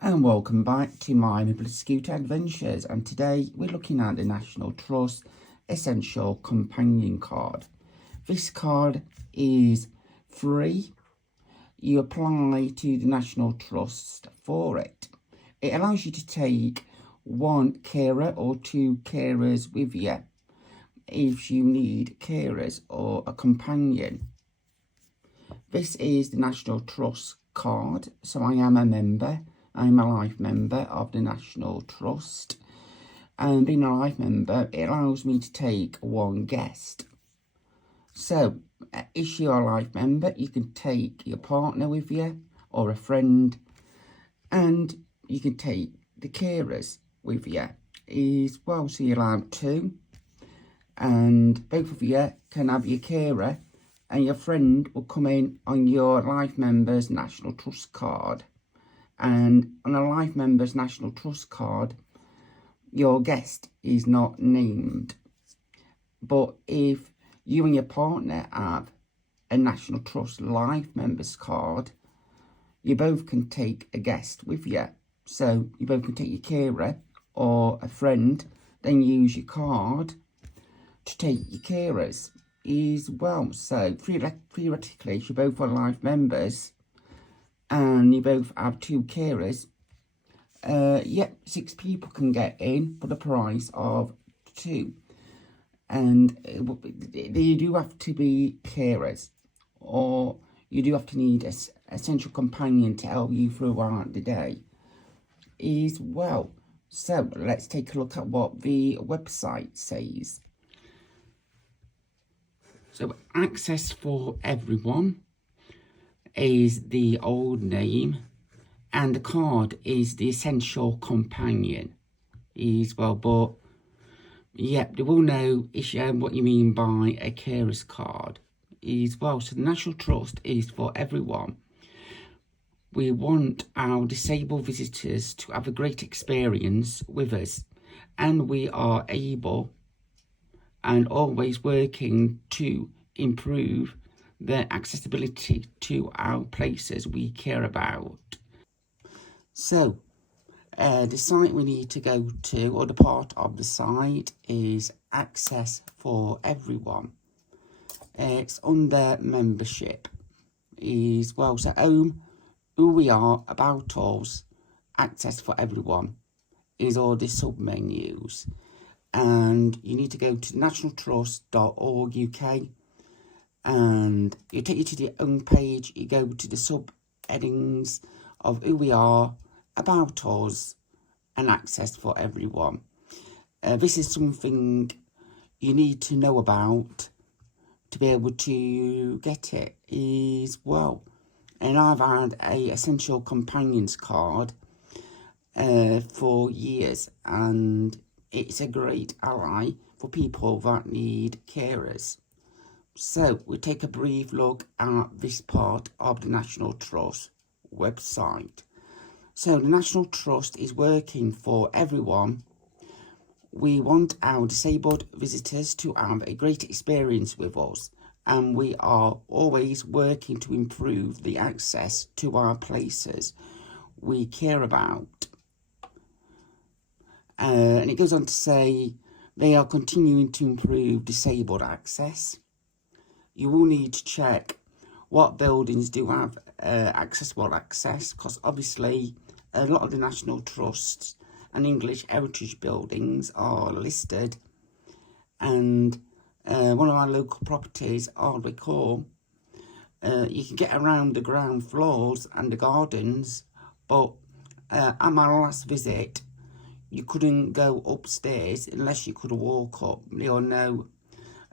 And welcome back to my mobility scooter adventures, and today we're looking at the National Trust Essential Companion Card. This card is free. You apply to the National Trust for it. It allows you to take one carer or two carers with you if you need carers or a companion. This is the National Trust card, so I am a member. I'm a life member of the National Trust, and being a life member, it allows me to take one guest. So, if you're a life member, you can take your partner with you, or a friend, and you can take the carers with you as well. So you're allowed two, and both of you can have your carer, and your friend will come in on your life member's National Trust card. And on a life member's National Trust card, your guest is not named. But if you and your partner have a National Trust life member's card, you both can take a guest with you. So you both can take your carer or a friend, then use your card to take your carers as well. So theoretically, if you both are life members and you both have two carers, 6 people can get in for the price of 2. And they do have to be carers, or you do have to need an essential companion to help you throughout the day as well. So let's take a look at what the website says. So access for everyone is the old name, and the card is the Essential Companion as well. But they will know what you mean by a carer's card as well. So the National Trust is for everyone. We want our disabled visitors to have a great experience with us, and we are able and always working to improve the accessibility to our places we care about. So, the site we need to go to, or the part of the site, is Access for Everyone. It's under membership as well. So, home, who we are, about us, Access for Everyone is all the sub-menus. And you need to go to nationaltrust.org.uk, and it take you to the home page. You go to the sub-headings of who we are, about us, and Access for Everyone. This is something you need to know about to be able to get it as well. And I've had a Essential Companions card for years, and it's a great ally for people that need carers. So we take a brief look at this part of the National Trust website. So the National Trust is working for everyone. We want our disabled visitors to have a great experience with us, and we are always working to improve the access to our places we care about. And it goes on to say they are continuing to improve disabled access. You will need to check what buildings do have accessible access, because obviously a lot of the National Trusts and English heritage buildings are listed, and one of our local properties, Ardwick Hall, you can get around the ground floors and the gardens, but at my last visit you couldn't go upstairs unless you could walk up. There are no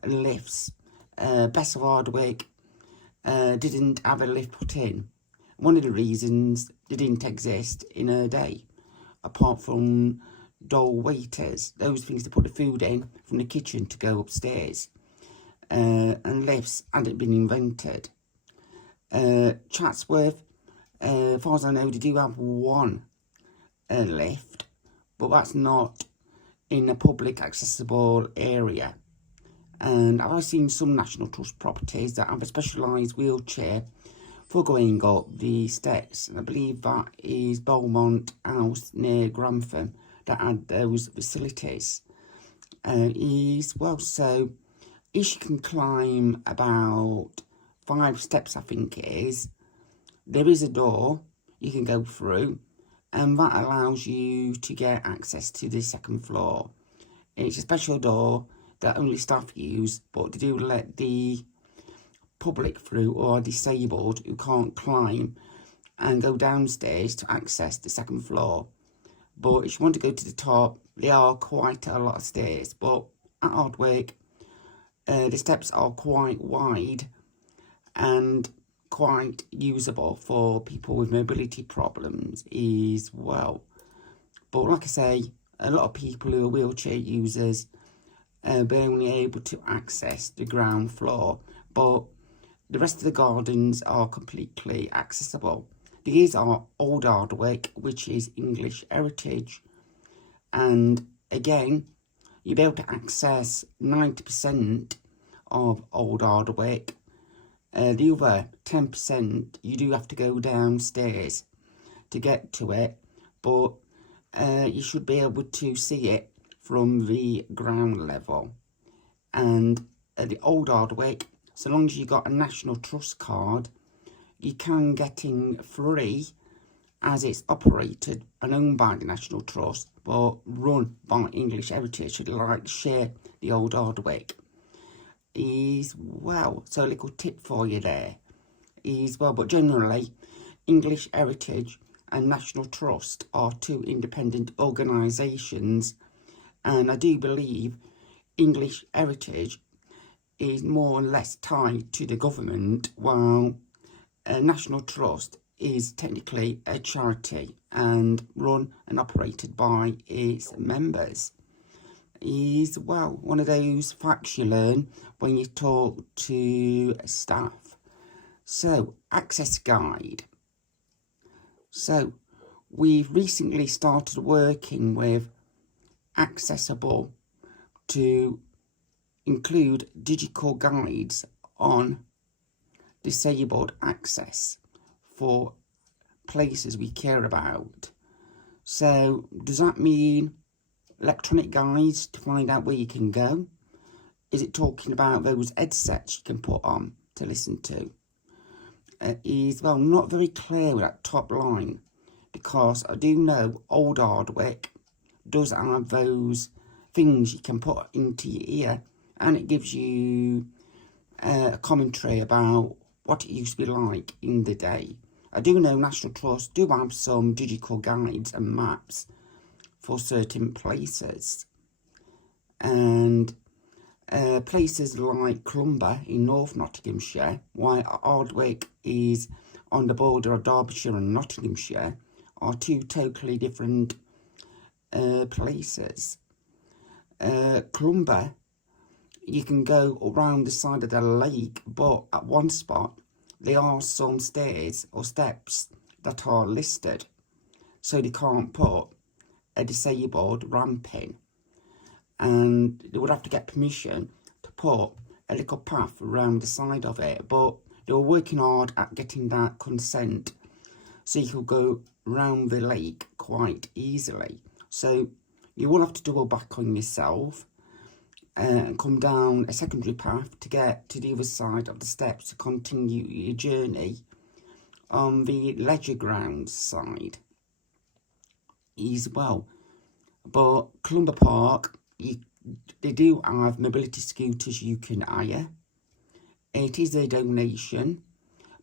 lifts. Best of Ardwick didn't have a lift put in. One of the reasons they didn't exist in her day, apart from dole waiters, those things to put the food in from the kitchen to go upstairs, and lifts hadn't been invented. Chatsworth, as far as I know, they do have one lift, but that's not in a public accessible area. And I've seen some National Trust properties that have a specialised wheelchair for going up the steps. And I believe that is Beaumont House near Grantham that had those facilities. So if you can climb about 5 steps, I think it is, there is a door you can go through, and that allows you to get access to the second floor. It's a special door that only staff use, but they do let the public through or disabled who can't climb and go downstairs to access the second floor. But if you want to go to the top, there are quite a lot of stairs, but at Hardwick, the steps are quite wide and quite usable for people with mobility problems as well. But like I say, a lot of people who are wheelchair users are only able to access the ground floor, but the rest of the gardens are completely accessible. These are Old Hardwick, which is English heritage, and again, you'll be able to access 90% of Old Hardwick. The other 10%, you do have to go downstairs to get to it, but you should be able to see it from the ground level. And at the Old Hardwick, so long as you got a National Trust card, you can get in free, as it's operated and owned by the National Trust, but run by English Heritage, who'd like to share the Old Hardwick. As well, so a little tip for you there as well. But generally, English Heritage and National Trust are 2 independent organisations, and I do believe English Heritage is more or less tied to the government, while National Trust is technically a charity and run and operated by its members. Is well, one of those facts you learn when you talk to staff. So, access guide. So, we've recently started working with Accessible to include digital guides on disabled access for places we care about. So, does that mean electronic guides to find out where you can go? Is it talking about those headsets you can put on to listen to? Is, well, not very clear with that top line, because I do know Old Hardwick does have those things you can put into your ear, and it gives you a commentary about what it used to be like in the day. I do know National Trust do have some digital guides and maps for certain places, and places like Clumber in North Nottinghamshire, while Hardwick is on the border of Derbyshire and Nottinghamshire, are 2 totally different places. Clumber, you can go around the side of the lake, but at one spot there are some stairs or steps that are listed, so they can't put a disabled ramp in, and they would have to get permission to put a little path around the side of it. But they were working hard at getting that consent so you could go round the lake quite easily. So you will have to double back on yourself and come down a secondary path to get to the other side of the steps to continue your journey on the leisure grounds side as well. But Clumber Park, they do have mobility scooters you can hire. It is a donation,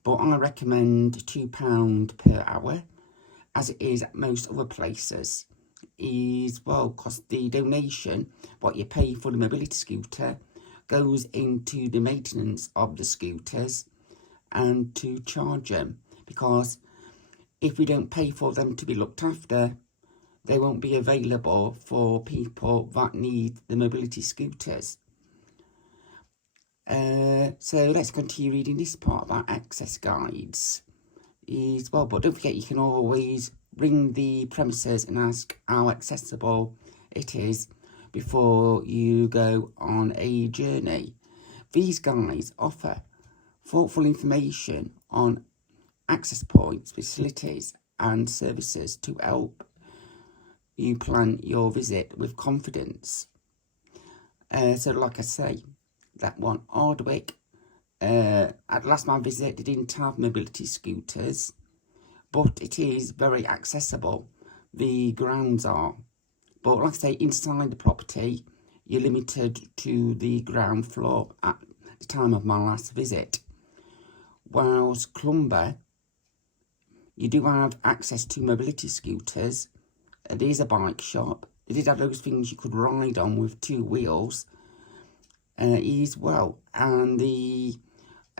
but I recommend £2 per hour, as it is at most other places. Is well, because the donation, what you pay for the mobility scooter, goes into the maintenance of the scooters and to charge them, because if we don't pay for them to be looked after, they won't be available for people that need the mobility scooters. So let's continue reading this part about access guides as well. But don't forget, you can always ring the premises and ask how accessible it is before you go on a journey. These guides offer thoughtful information on access points, facilities and services to help you plan your visit with confidence. So like I say, that one, Ardwick, at last my visit, they didn't have mobility scooters, but it is very accessible. The grounds are. But like I say, inside the property, you're limited to the ground floor at the time of my last visit. Whilst Clumber, you do have access to mobility scooters. There's a bike shop. They did have those things you could ride on with 2 wheels as well. And the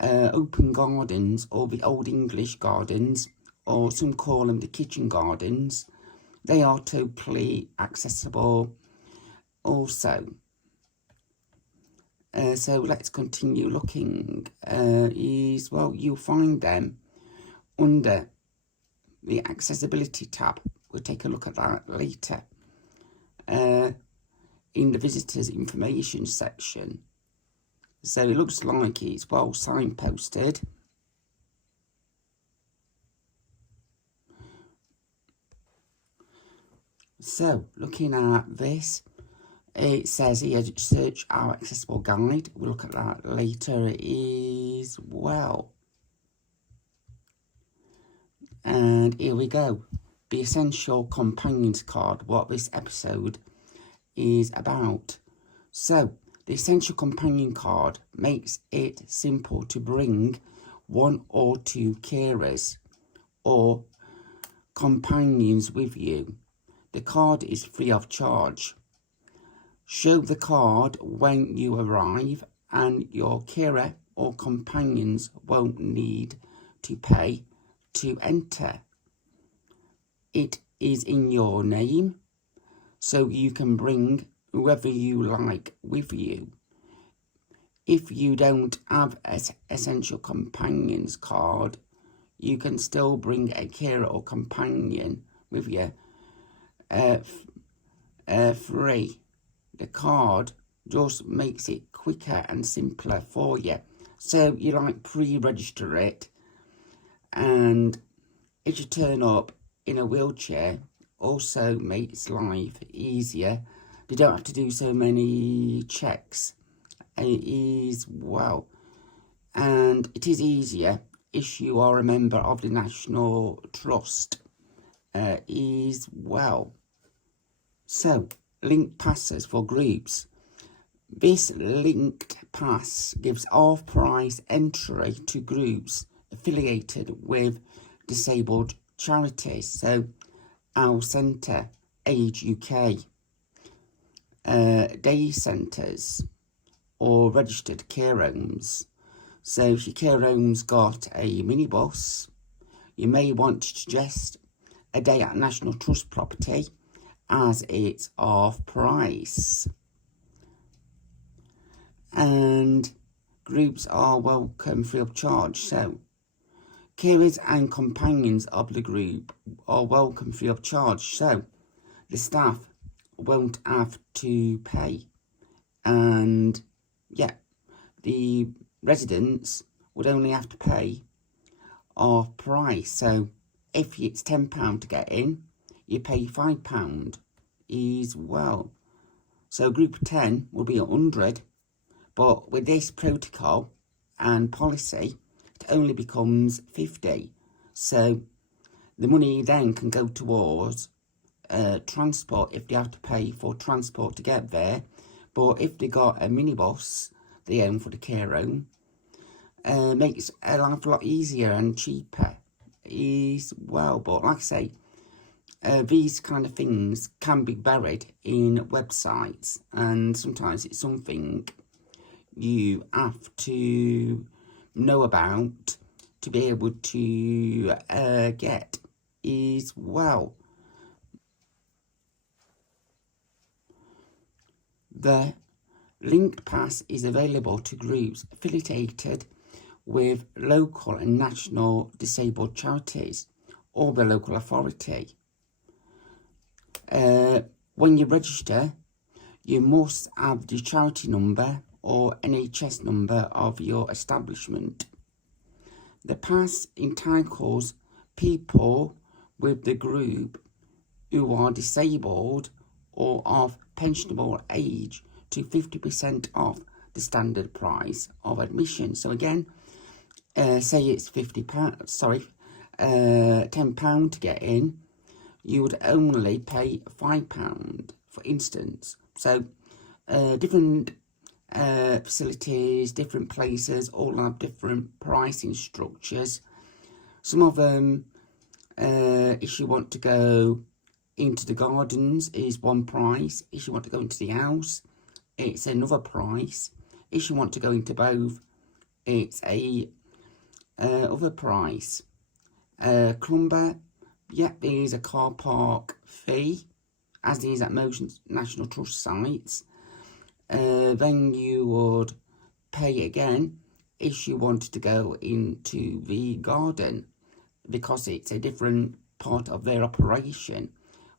open gardens, or the Old English gardens, or some call them the kitchen gardens, they are totally accessible also. So let's continue looking. You'll find them under the accessibility tab. We'll take a look at that later. In the visitors information section. So it looks like it's well signposted. So looking at this, it says here, search our accessible guide. We'll look at that later as well. And here we go. The Essential Companions Card, what this episode is about. So, the Essential Companion Card makes it simple to bring 1 or 2 carers or companions with you. The card is free of charge. Show the card when you arrive and your carer or companions won't need to pay to enter. It is in your name, so you can bring whoever you like with you. If you don't have an Essential Companions card, you can still bring a carer or companion with you free. The card just makes it quicker and simpler for you. So you like pre-register it, and if you turn up in a wheelchair, also makes life easier. You don't have to do so many checks as well. And it is easier if you are a member of the National Trust as well. So, linked passes for groups. This linked pass gives half-price entry to groups affiliated with disabled charities. So, Our Centre, Age UK, day centres, or registered care homes. So if your care home's got a minibus, you may want to suggest a day at National Trust property as it's half price. And groups are welcome free of charge. So carers and companions of the group are welcome free of charge. So the staff won't have to pay. And yeah, the residents would only have to pay half price. So if it's £10 to get in, you pay £5 as well. So group of 10 will be 100, but with this protocol and policy, it only becomes 50. So the money then can go towards transport if they have to pay for transport to get there. But if they got a minibus they own for the care home, makes a life a lot easier and cheaper as well. But like I say, these kind of things can be buried in websites, and sometimes it's something you have to know about to be able to get as well. The linked pass is available to groups affiliated with local and national disabled charities or the local authority. When you register, you must have the charity number or NHS number of your establishment. The pass entitles people with the group who are disabled or of pensionable age to 50% off the standard price of admission. So again, say it's £10 to get in, you would only pay £5, for instance. So different facilities, different places, all have different pricing structures. Some of them, if you want to go into the gardens, is one price. If you want to go into the house, it's another price. If you want to go into both, it's a other price. Clumber, yep, there is a car park fee, as there is at most National Trust sites. Then you would pay again if you wanted to go into the garden, because it's a different part of their operation.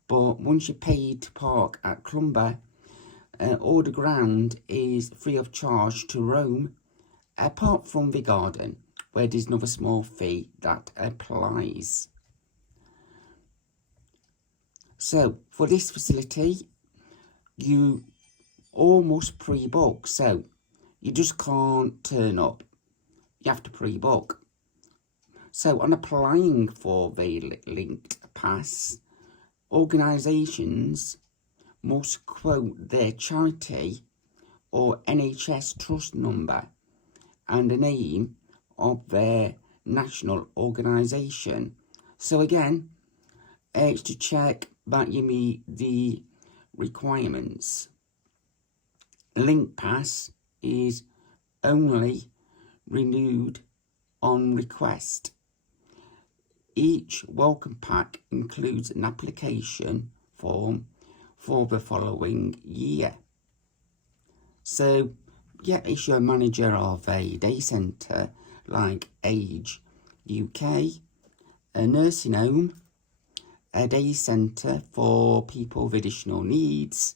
But once you pay to park at Clumber, all the ground is free of charge to roam, apart from the garden, where there's another small fee that applies. So for this facility, you all must pre-book, so you just can't turn up. You have to pre-book. So on applying for the linked pass, organisations must quote their charity or NHS trust number and the name of their national organisation. So again, it's to check that you meet the requirements. Link pass is only renewed on request. Each welcome pack includes an application form for the following year. So, yeah, if you're a manager of a day centre like Age UK, a nursing home, a day centre for people with additional needs,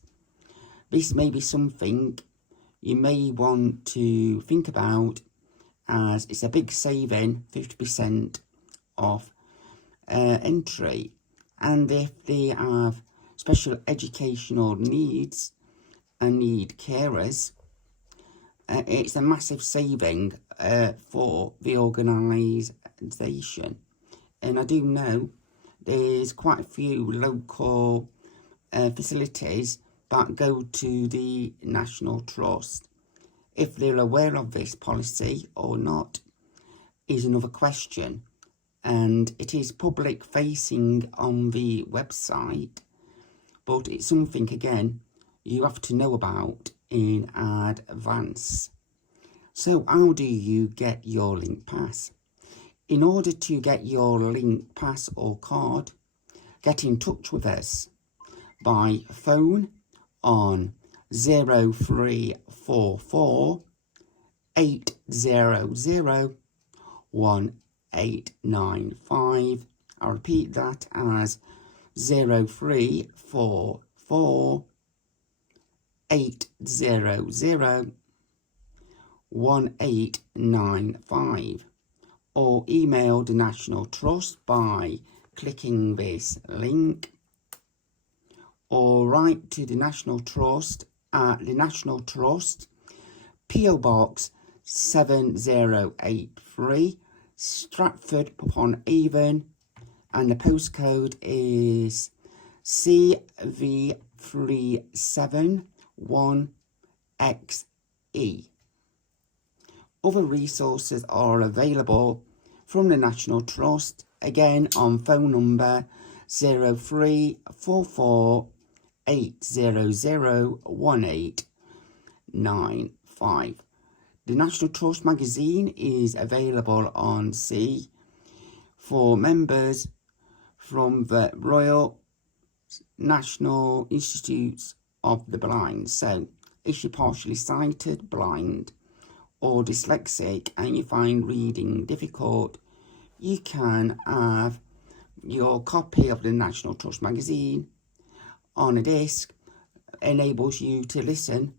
this may be something you may want to think about, as it's a big saving, 50% off entry. And if they have special educational needs and need carers, it's a massive saving for the organisation. And I do know there's quite a few local facilities that go to the National Trust. If they're aware of this policy or not is another question, and it is public facing on the website, but it's something again you have to know about in advance. So how do you get your link pass? In order to get your link pass or card, get in touch with us by phone on 0344 800 1895. I'll repeat that as 0344 800 1895, or email the National Trust by clicking this link, or write to the National Trust at the National Trust, PO Box 7083, Stratford upon Avon, and the postcode is CV371XE. Other resources are available from the National Trust, again on phone number 0344 800 1895. The National Trust magazine is available on C for members from the Royal National Institutes of the Blind. So if you're partially sighted, blind or dyslexic and you find reading difficult, you can have your copy of the National Trust magazine on a disc. Enables you to listen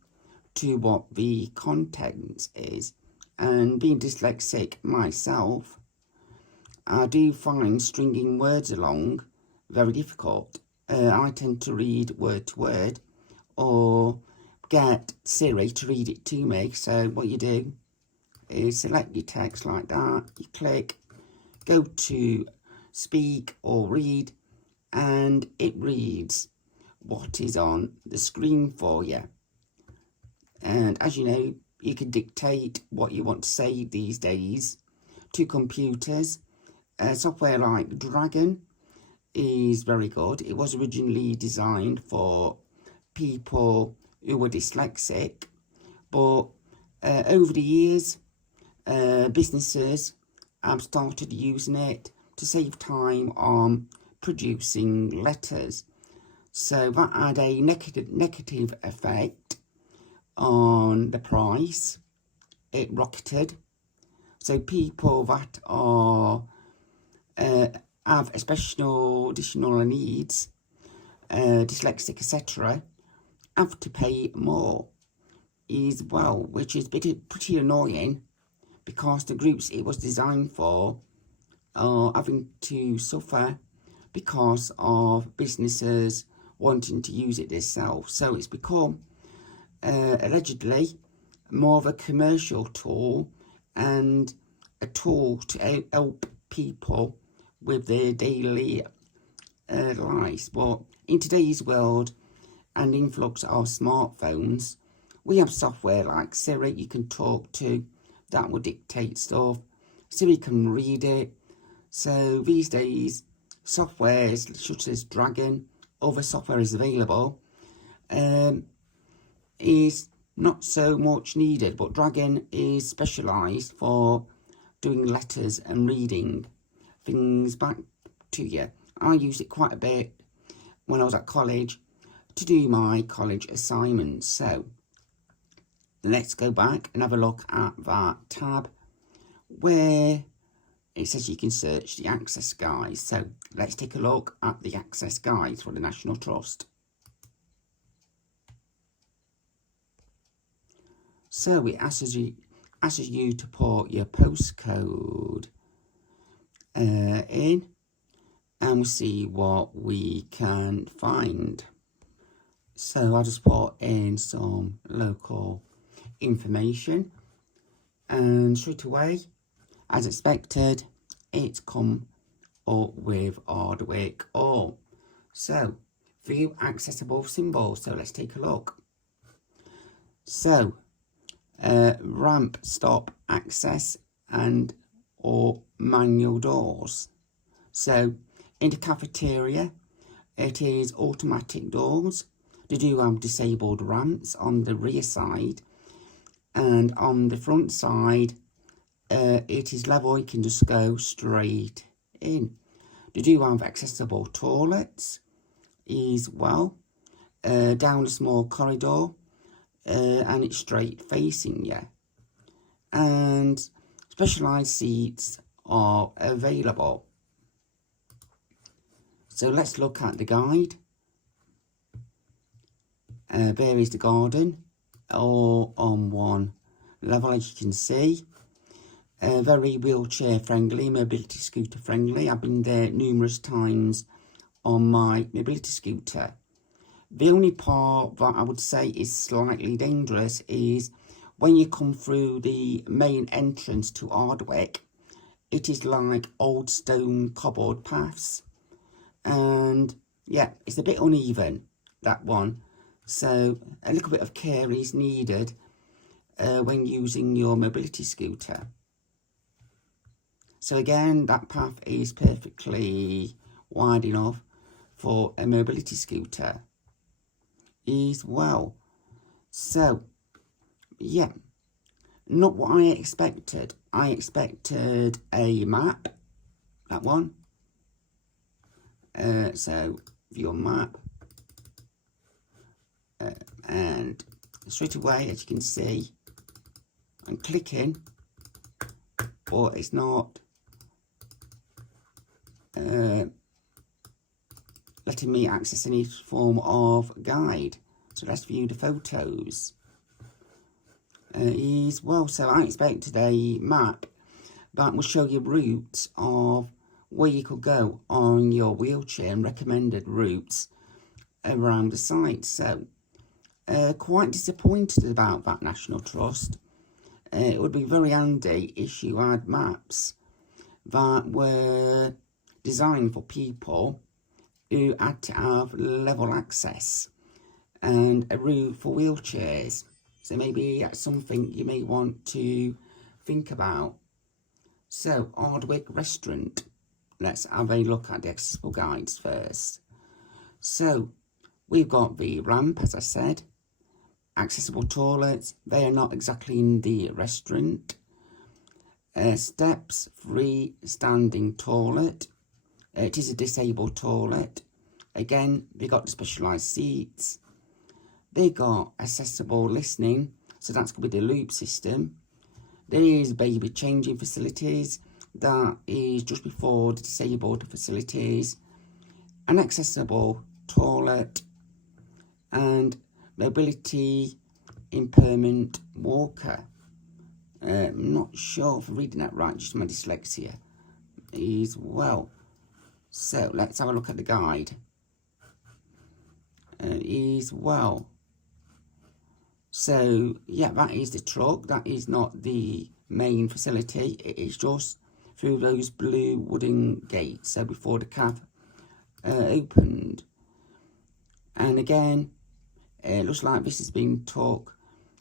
to what the content is. And being dyslexic myself, I do find stringing words along very difficult. I tend to read word to word or get Siri to read it to me. So what you do is select your text like that, you click, go to speak or read, and it reads what is on the screen for you. And as you know, you can dictate what you want to say these days to computers. Software like Dragon is very good. It was originally designed for people who were dyslexic, but over the years, businesses have started using it to save time on producing letters. So that had a negative effect on the price. It rocketed. So people that are have additional needs, dyslexic, etc., have to pay more as well, which is pretty annoying because the groups it was designed for are having to suffer because of businesses wanting to use it themselves. So it's become allegedly more of a commercial tool and a tool to help people with their daily lives. But in today's world and influx of smartphones, we have software like Siri you can talk to that will dictate stuff. Siri can read it. So these days, software such as Dragon, other software is available, is not so much needed, but Dragon is specialised for doing letters and reading things back to you. I used it quite a bit when I was at college to do my college assignments. So let's go back and have a look at that tab where it says you can search the access guides. So let's take a look at the access guides for the National Trust. So it asks you to put your postcode in, and we'll see what we can find. So I'll just put in some local information, and straight away, as expected, it's come up with Hardwick All. So view accessible symbols. So let's take a look. So ramp, stop, access, and or manual doors. So in the cafeteria, it is automatic doors. They do have disabled ramps on the rear side, and on the front side, it is level. You can just go straight in. They do have accessible toilets as well, down a small corridor, and it's straight facing you. And specialised seats are available. So let's look at the guide. There is the garden, all on one level, as you can see. Very wheelchair friendly, mobility scooter friendly. I've been there numerous times on my mobility scooter. The only part that I would say is slightly dangerous is when you come through the main entrance to Hardwick. It is like old stone cobbled paths, and yeah, it's a bit uneven, that one. So a little bit of care is needed when using your mobility scooter. So again, that path is perfectly wide enough for a mobility scooter as well. So yeah, not what I expected. I expected a map, that one. So view map, and straight away, as you can see, I'm clicking, but it's not letting me access any form of guide. So let's view the photos as well. So I expected a map that will show you routes of where you could go on your wheelchair and recommended routes around the site. So quite disappointed about that National Trust. It would be very handy if you had maps that were designed for people who had to have level access and a route for wheelchairs. So maybe that's something you may want to think about. So, Ardwick Restaurant. Let's have a look at the accessible guides first. So, we've got the ramp, as I said. Accessible toilets, they are not exactly in the restaurant. Steps, free-standing toilet. It is a disabled toilet. Again, they got the specialised seats. They got accessible listening, so that's going to be the loop system. There is baby changing facilities. That is just before the disabled facilities. An accessible toilet and mobility impairment walker. I'm not sure if I'm reading that right, just my dyslexia as well. So let's have a look at the guide as well. So yeah, that is the truck. That is not the main facility. It is just through those blue wooden gates. So before the cab opened. And again, it looks like this has been took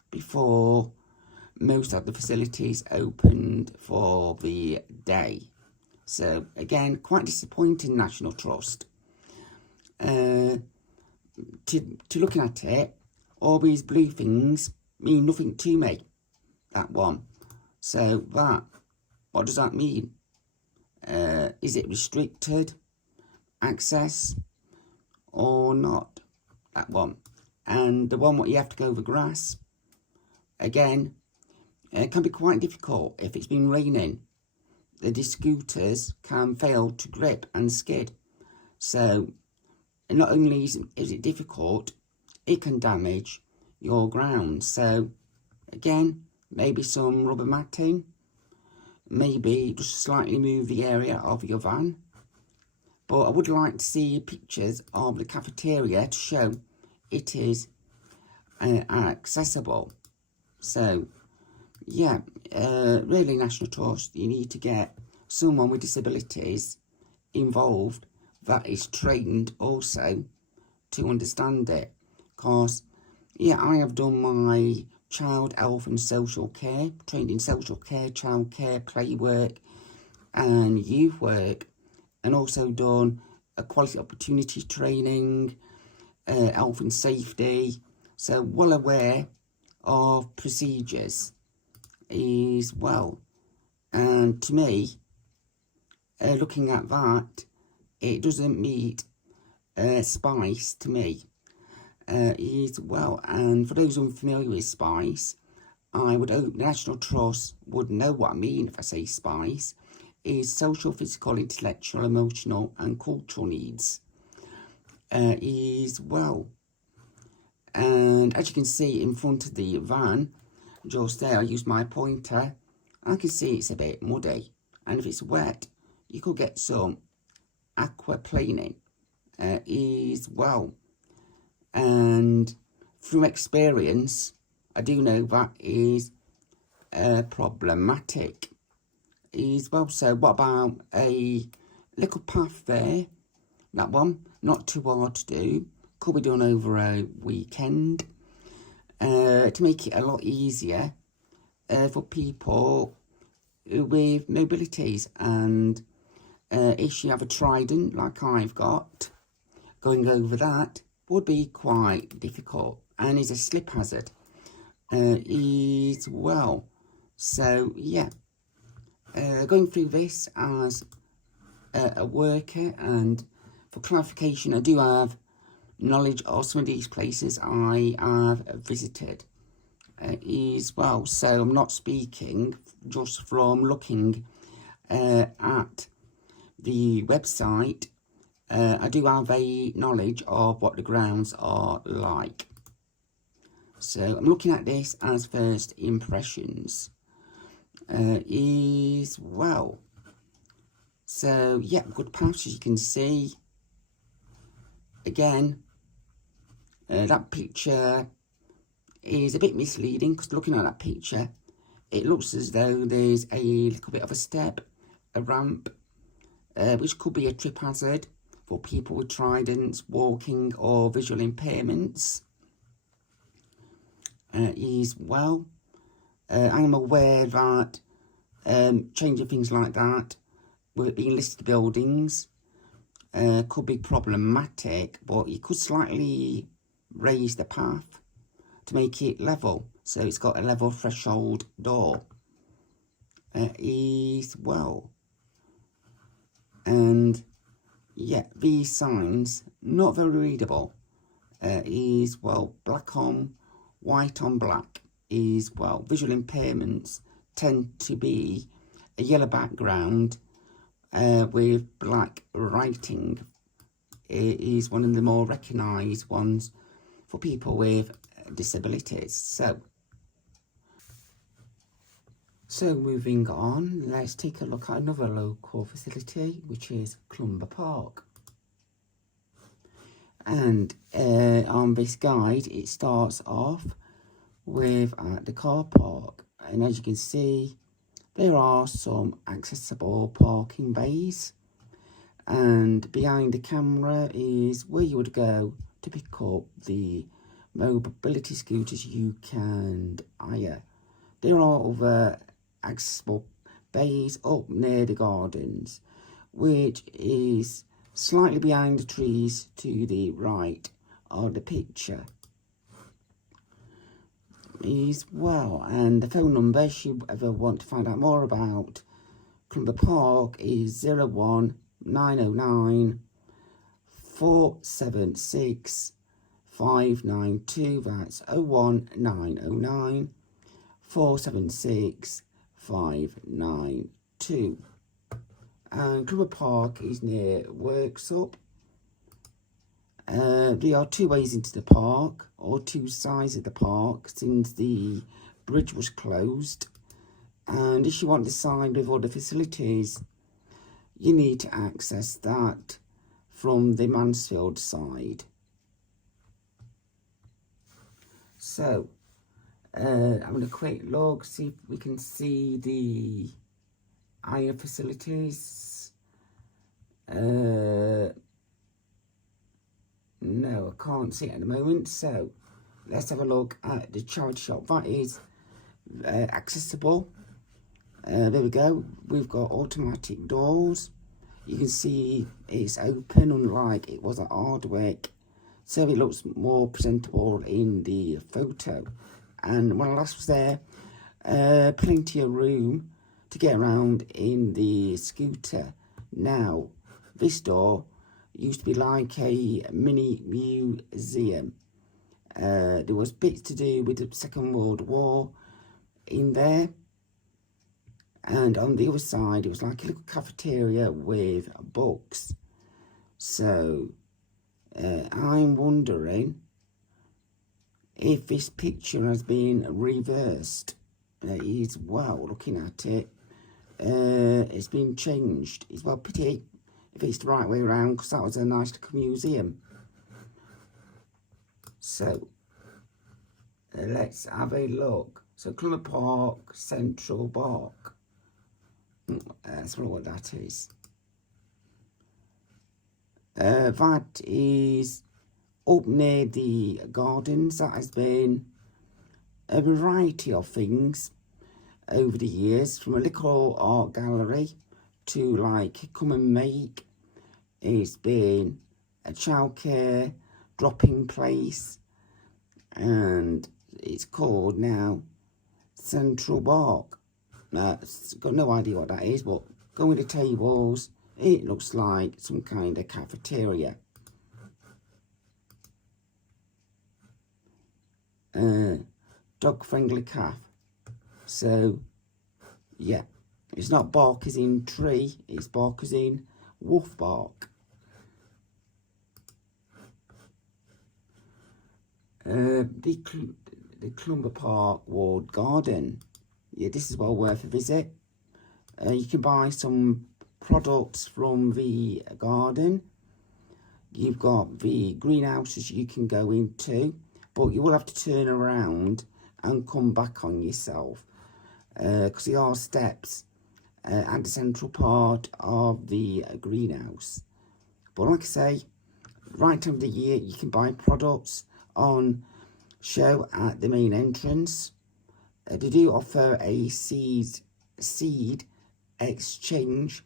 before most of the facilities opened for the day. So again, quite disappointing National Trust. To looking at it, all these blue things mean nothing to me. That one. So that, what does that mean? Is it restricted access or not? That one. And the one what you have to go over grass, again, it can be quite difficult if it's been raining. The scooters can fail to grip and skid. So not only is it difficult, it can damage your ground. So again, maybe some rubber matting, maybe just slightly move the area of your van. But I would like to see pictures of the cafeteria to show it is accessible. So yeah, really National Trust, you need to get someone with disabilities involved that is trained also to understand it. Because yeah, I have done my child health and social care, trained in social care, child care, play work and youth work, and also done a quality opportunity training, health and safety, so well aware of procedures as well. And to me, looking at that, it doesn't meet SPICE to me as well. And for those unfamiliar with SPICE, I would hope National Trust would know what I mean if I say SPICE. Is social, physical, intellectual, emotional and cultural needs as well. And as you can see in front of the van, just there, I use my pointer, I can see it's a bit muddy, and if it's wet, you could get some aquaplaning as well. And through experience, I do know that is problematic as well. So what about a little path there? That one, not too hard to do, could be done over a weekend to make it a lot easier for people with mobilities. And if you have a trident like I've got, going over that would be quite difficult and is a slip hazard as well. So yeah, going through this as a worker, and for clarification, I do have knowledge of some of these places I have visited as well. So I'm not speaking just from looking at the website. I do have a knowledge of what the grounds are like. So I'm looking at this as first impressions as well. So, yeah, good paths, as you can see. Again, that picture is a bit misleading, because looking at that picture, it looks as though there's a little bit of a step, a ramp, which could be a trip hazard for people with tridents, walking or visual impairments. As well, I'm aware that changing things like that, with it being listed buildings, could be problematic, but you could slightly raise the path to make it level, so it's got a level threshold door as well. And yeah, these signs, not very readable, is well black on white on black, is well visual impairments tend to be a yellow background with black writing. It is one of the more recognised ones for people with disabilities. So moving on, let's take a look at another local facility, which is Clumber Park. And on this guide, it starts off with the car park. And as you can see, there are some accessible parking bays. And behind the camera is where you would go to pick up the mobility scooters you can hire. There are other accessible bays up near the gardens, which is slightly behind the trees to the right of the picture as well. And the phone number, if you ever want to find out more about Clumber Park, is 01909 476 592. That's 01909 476 592. And Clumber Park is near Worksop. There are two ways into the park, or two sides of the park, since the bridge was closed. And if you want the side with all the facilities, you need to access that from the Mansfield side. So, having a quick look, see if we can see the higher facilities. No, I can't see it at the moment. So, let's have a look at the charity shop. That is accessible. There we go. We've got automatic doors. You can see it's open, unlike it was at Hardwick. So it looks more presentable in the photo. And when I last was there, plenty of room to get around in the scooter. Now, this door used to be like a mini museum. There was bits to do with the Second World War in there. And on the other side, it was like a little cafeteria with books. So, I'm wondering if this picture has been reversed. As well, looking at it, it's been changed. It's well pity if it's the right way around, because that was a nice little museum. So, let's have a look. So, Clumber Park, Central Park. Let's see what that is. That is up near the gardens. That has been a variety of things over the years, from a little art gallery to like come and make. It's been a childcare dropping place, and it's called now Central Park. Got no idea what that is, but going with the tables, it looks like some kind of cafeteria. Dog-friendly cafe. So, yeah, it's not bark as in tree, it's bark as in wolf bark. The Clumber Park Ward Garden. Yeah, this is well worth a visit. You can buy some products from the garden. You've got the greenhouses you can go into, but you will have to turn around and come back on yourself, because there are steps and the central part of the greenhouse. But like I say, right time of the year, you can buy products on show at the main entrance. They do offer a seed exchange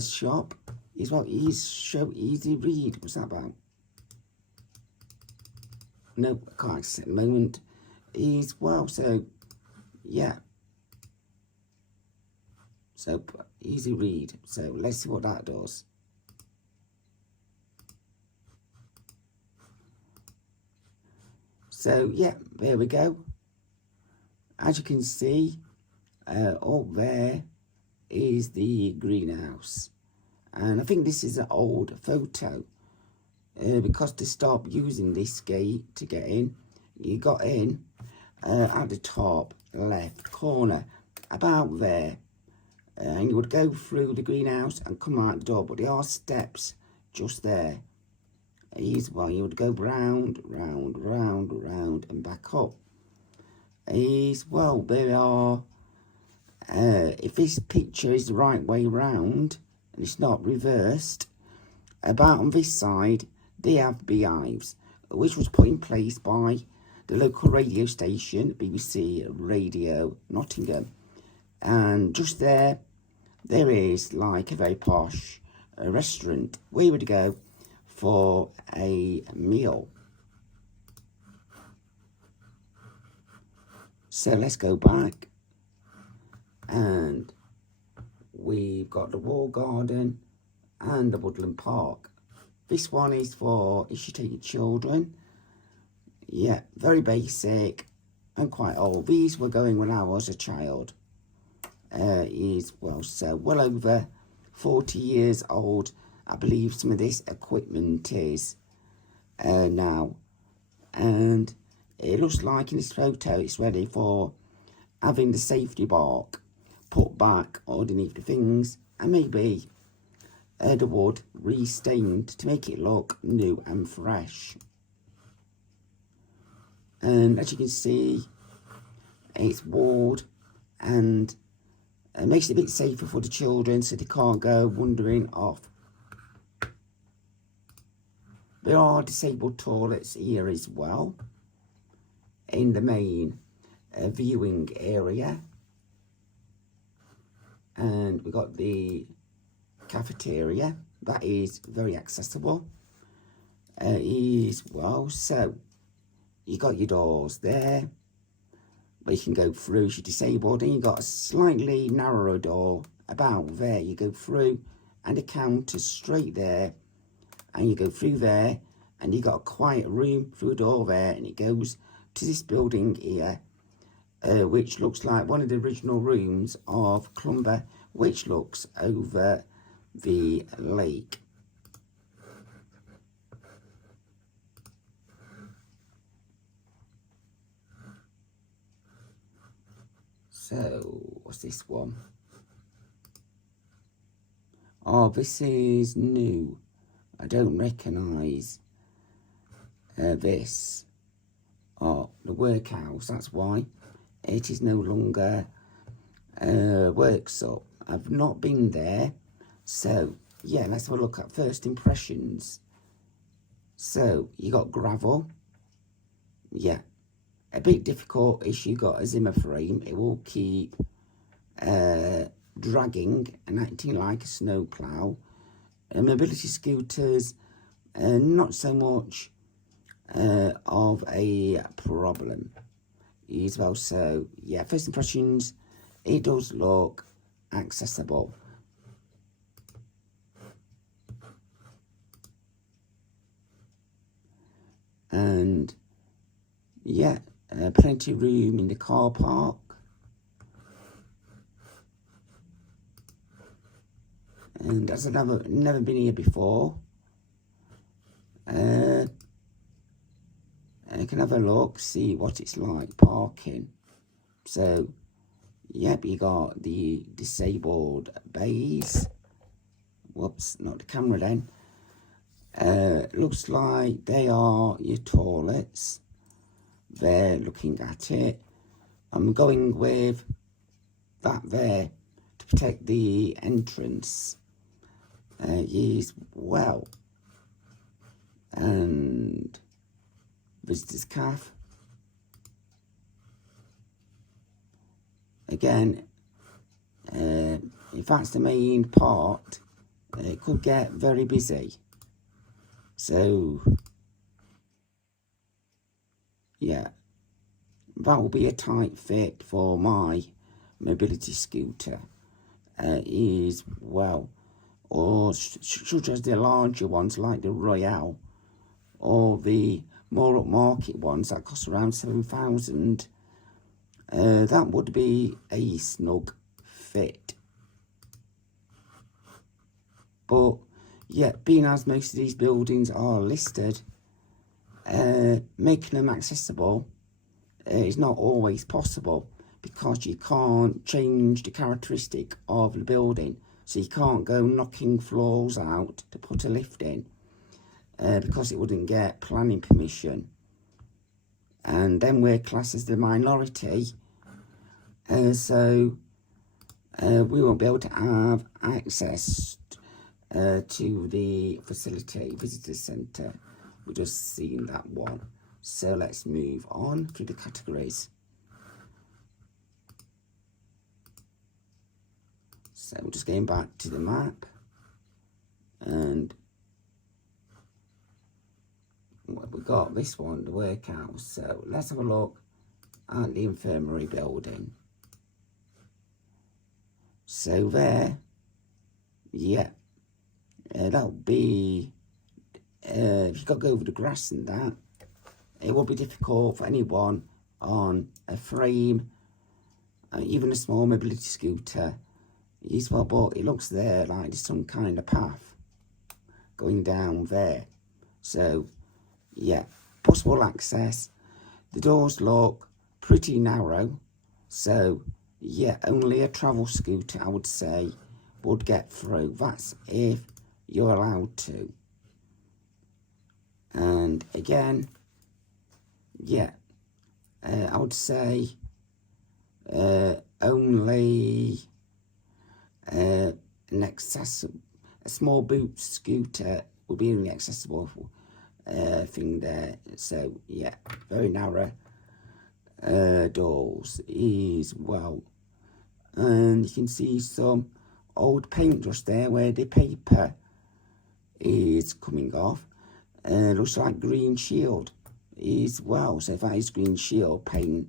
shop. Is what is show easy read. What's that about? No, I can't see at the moment. Is well, so yeah. So easy read. So let's see what that does. So yeah, there we go. As you can see, up there is the greenhouse. And I think this is an old photo, because to stop using this gate to get in, you got in at the top left corner, about there, and you would go through the greenhouse and come out the door, but there are steps just there. Well, you would go round, and back up. Well, there are, if this picture is the right way round, and it's not reversed, about on this side, they have beehives, which was put in place by the local radio station, BBC Radio Nottingham. And just there is like a very posh restaurant where you would go for a meal. So let's go back, and we've got the wall garden and the woodland park. This one is for if you take your children. Yeah, very basic and quite old. These were going when I was a child. Well over 40 years old. I believe some of this equipment is now. And it looks like in this photo it's ready for having the safety bark put back underneath the things, and maybe the wood restained to make it look new and fresh. And as you can see, it's walled, and it makes it a bit safer for the children so they can't go wandering off. There are disabled toilets here as well in the main viewing area. And we've got the cafeteria that is very accessible. So you got your doors there, but you can go through if you're disabled, and you got a slightly narrower door about there. You go through, and the counter's straight there, and you go through there, and you got a quiet room through a door there, and it goes to this building here, which looks like one of the original rooms of Clumber, which looks over the lake. So, what's this one? Oh, this is new. I don't recognise this. Oh, the workhouse, that's why. It is no longer works up. I've not been there. So, yeah, let's have a look at first impressions. So, you got gravel. Yeah. A bit difficult is you got a Zimmer frame. It will keep dragging and acting like a snow plough. Mobility scooters, not so much of a problem as well. So yeah, first impressions, it does look accessible. And yeah, plenty of room in the car park. And as I've never been here before, I can have a look, see what it's like parking. So, yep, you got the disabled bays whoops, not the camera then. Looks like they are your toilets. They're looking at it. I'm going with that there to protect the entrance. Yes, well. And visitor's calf. Again, if that's the main part, it could get very busy. So, yeah, that will be a tight fit for my mobility scooter as well. Or such as the larger ones like the Royale, or the more upmarket ones that cost around 7,000. That would be a snug fit. But yeah, being as most of these buildings are listed, making them accessible is not always possible, because you can't change the characteristic of the building. So you can't go knocking floors out to put a lift in, because it wouldn't get planning permission. And then we're classed as the minority, so we won't be able to have access to the facility, visitor centre. We're just seeing that one. So let's move on through the categories. So we're just getting back to the map, and we've got this one, the workhouse. So let's have a look at the infirmary building. So there, yeah, that'll be, if you've got to go over the grass and that, it will be difficult for anyone on a frame, even a small mobility scooter. Well, but it looks there like there's some kind of path going down there. So, yeah, possible access. The doors look pretty narrow. So, yeah, only a travel scooter, I would say, would get through. That's if you're allowed to. And again, yeah, I would say only an accessible, a small boot scooter will be an accessible thing there. So yeah, very narrow doors as well. And you can see some old paint just there where the paper is coming off. Looks like green shield as well. So if that is green shield paint,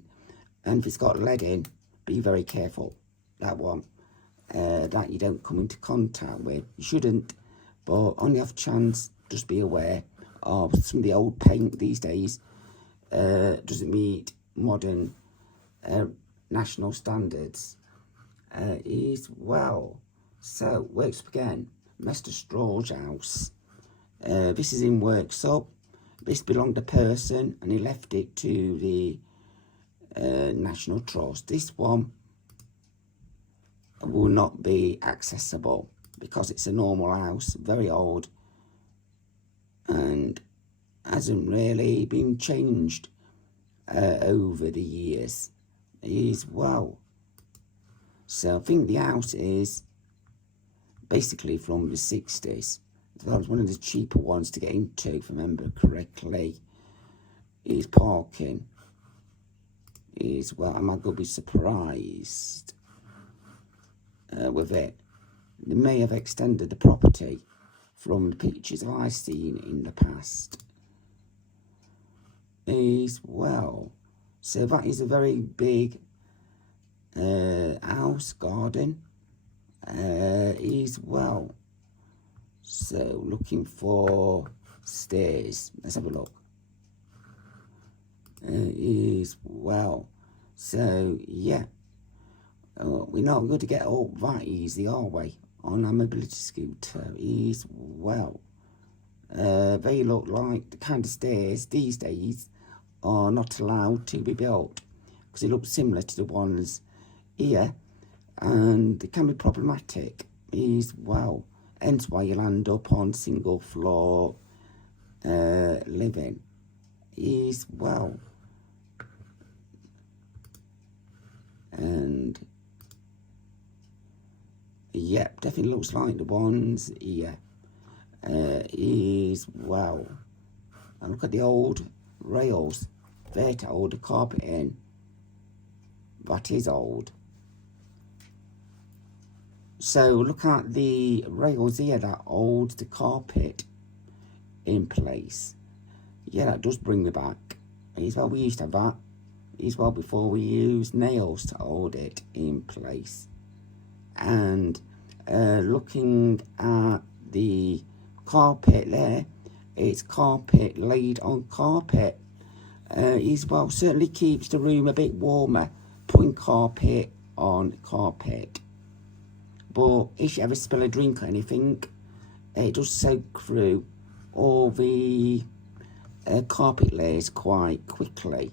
and if it's got lead in, be very careful. That one, that you don't come into contact with. You shouldn't, but on the off chance, just be aware of some of the old paint these days doesn't meet modern national standards as well. So works again, Mr. Straw's house. This is in workshop. This belonged to a person and he left it to the National Trust. This one will not be accessible because it's a normal house, very old, and hasn't really been changed over the years as well. So I think the house is basically from the 60s. That was one of the cheaper ones to get into, if I remember correctly. Is parking is, well, am I going to be surprised with it? They may have extended the property from the pictures I've seen in the past as well. So that is a very big house garden as well. So looking for stairs. Let's have a look. As well. So yeah, we're not going to get up that easy, are we? On a mobility scooter as well. They look like the kind of stairs these days are not allowed to be built because they look similar to the ones here, and they can be problematic as well, hence why you'll end up on single floor living. Is well, and yeah, definitely looks like the ones here. Is well, and look at the old rails. They're to hold the carpet in. That is old. So look at the rails here that hold the carpet in place. Yeah, that does bring me back. As well, we used to have that. As well, before we used nails to hold it in place. And looking at the carpet there, it's carpet laid on carpet. As well, certainly keeps the room a bit warmer, putting carpet on carpet. But if you ever spill a drink or anything, it does soak through all the carpet layers quite quickly.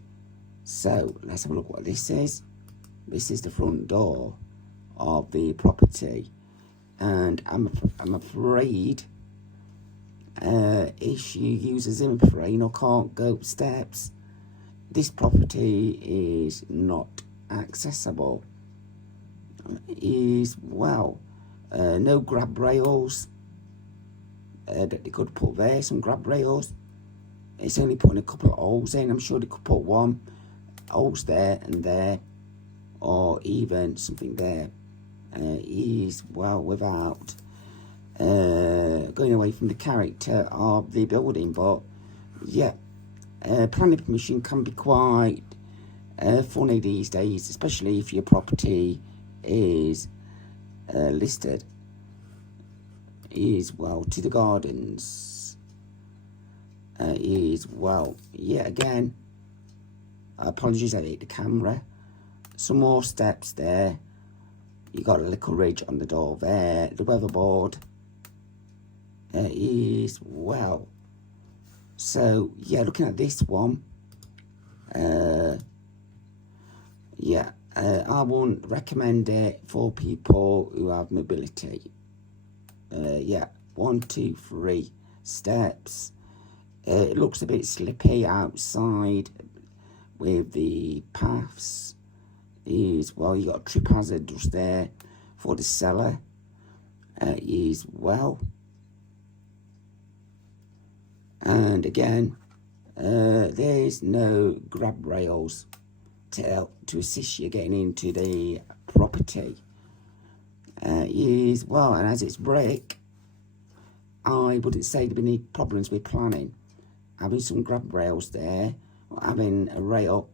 So let's have a look what this is. This is the front door of the property, and I'm afraid if you use a Zimmer frame or can't go up steps, this property is not accessible. Is well, no grab rails that they could put there. Some grab rails. It's only putting a couple of holes in. I'm sure they could put one holes there and there, or even something there. Is well, without going away from the character of the building. But yeah, planning permission can be quite funny these days, especially if your property is listed. Is well, to the gardens. Is well, yeah, again, apologies, I hate the camera. Some more steps there. You got a little ridge on the door there. The weatherboard is well. So yeah, looking at this one, yeah, I wouldn't recommend it for people who have mobility. Yeah, 1, 2, 3 steps. It looks a bit slippy outside with the paths. Is well, you got a trip hazard just there for the cellar. Is well, and again, there's no grab rails to assist you getting into the property. Is well, and as it's brick, I wouldn't say there'd be any problems with planning. Having some grab rails there, or having a rail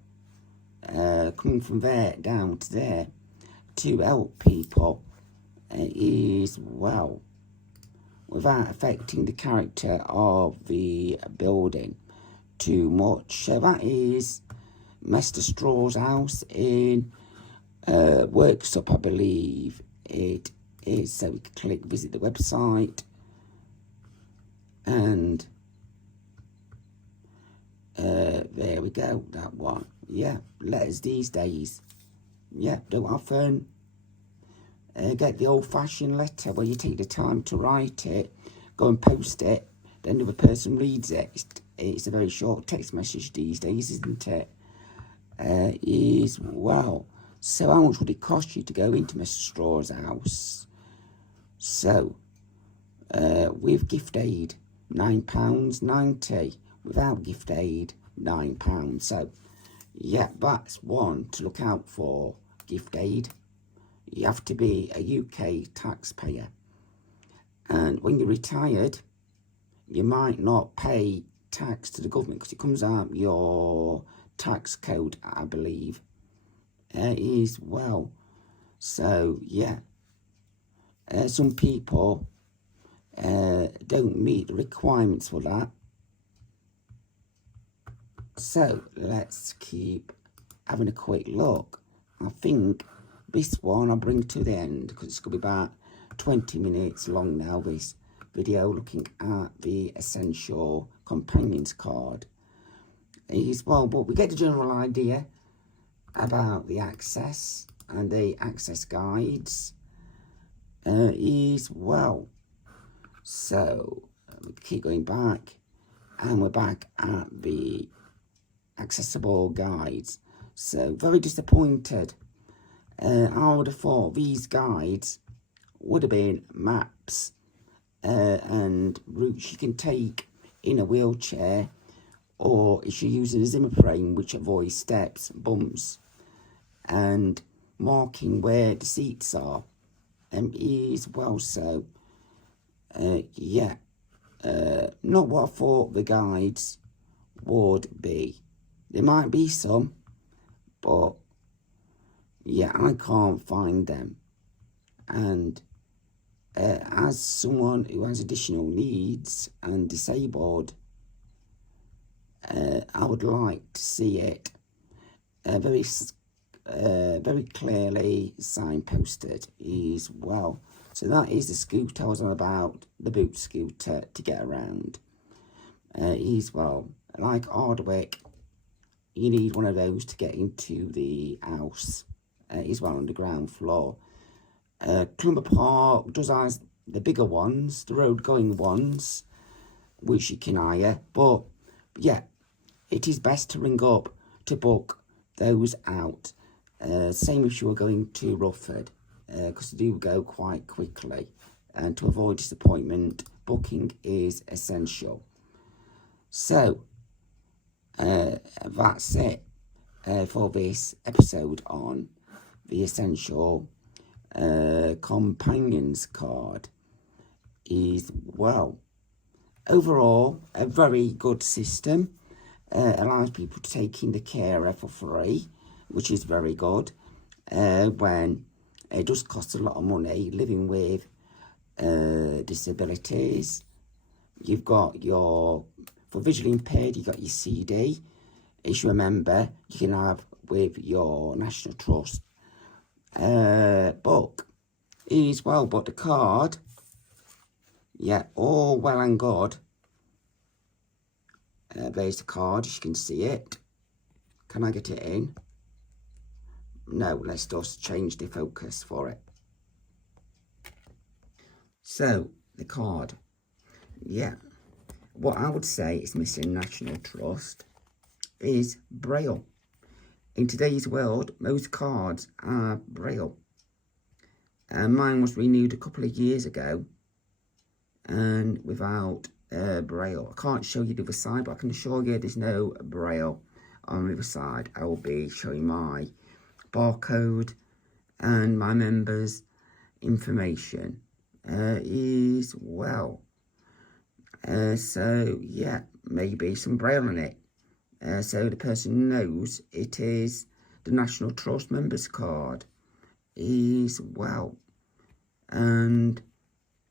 coming from there down to there to help people is well, without affecting the character of the building too much. So that is Mr. Straw's house in Worksup, I believe it is. So we can click visit the website, and there we go, that one. Yeah, letters these days, yeah, don't often get the old-fashioned letter where you take the time to write it, go and post it, then the other person reads it. It's a very short text message these days, isn't it? Is well, so how much would it cost you to go into Mr. Straw's house? So with gift aid, £9.90. Without gift aid, £9. So yeah, that's one to look out for. Gift aid, you have to be a UK taxpayer, and when you're retired, you might not pay tax to the government because it comes out your tax code, I believe. Is well, so yeah, some people don't meet the requirements for that. So let's keep having a quick look. I think this one I'll bring to the end because it's going to be about 20 minutes long now, this video, looking at the essential companions card. Is well, but we get the general idea about the access and the access guides. Is well, So we keep going back, and we're back at the accessible guides. So very disappointed. I would have thought these guides would have been maps and routes you can take in a wheelchair, or if you're using a Zimmer frame, which avoids steps, bumps, and marking where the seats are. Is well, so yeah, not what I thought the guides would be. There might be some, but yeah, I can't find them. And as someone who has additional needs and disabled, I would like to see it very clearly signposted as well. So that is the scooter I was on about, the boot scooter to get around. As well, like Ardwick, you need one of those to get into the house as well on the ground floor. Clumber Park does have the bigger ones, the road going ones, which you can hire, but yeah, it is best to ring up to book those out. Same if you were going to Rufford, because they do go quite quickly, and to avoid disappointment, booking is essential. So that's it for this episode on the essential companions card. Is well, overall a very good system. Allows people to take in the carer for free, which is very good, when it does cost a lot of money living with disabilities. You've got your, for visually impaired, you've got your CD. As you remember, you can have with your National Trust book as well, but the card, yeah, all well and good. There's the card, as you can see it. Can I get it in? No, let's just change the focus for it. So, the card. Yeah. What I would say is missing National Trust is Braille. In today's world, most cards are Braille. Mine was renewed a couple of years ago, and without Braille. I can't show you the other side, but I can assure you there's no Braille on the other side. I will be showing my barcode and my members' information as well. So yeah, maybe some Braille on it, so the person knows it is the National Trust members card as well. And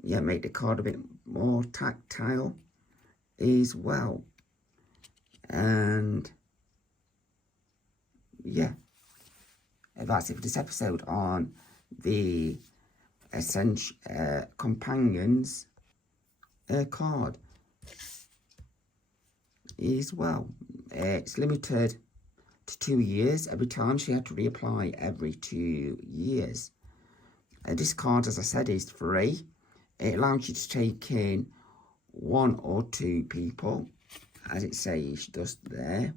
yeah, make the card a bit more tactile as well. And yeah, that's it for this episode on the essential companions card as well. It's limited to 2 years every time, so you have to reapply every 2 years. This card, as I said, is free. It allows you to take in 1 or 2 people, as it says just there.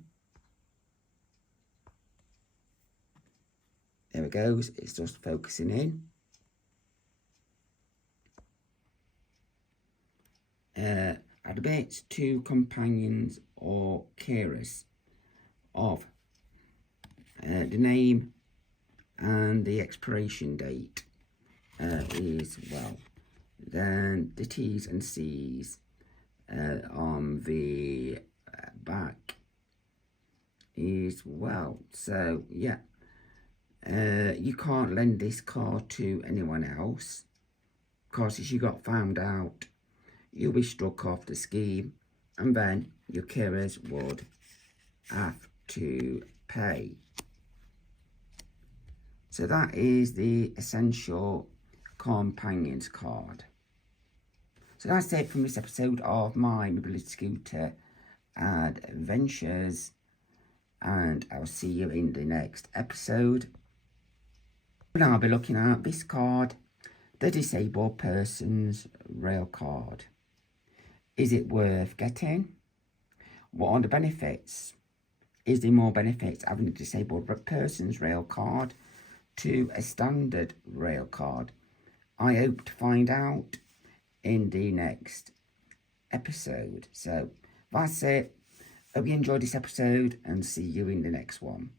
There it goes, it's just focusing in. Admit 2 companions or carers of the name and the expiration date as well. Then the T's and C's on the back as well. So yeah, you can't lend this card to anyone else, because if you got found out, you'll be struck off the scheme, and then your carers would have to pay. So that is the essential companions card. So that's it from this episode of my mobility scooter adventures, and I'll see you in the next episode. And I'll be looking at this card, the disabled person's rail card. Is it worth getting? What are the benefits? Is there more benefits having a disabled person's rail card to a standard rail card? I hope to find out in the next episode. So that's it. Hope you enjoyed this episode and see you in the next one.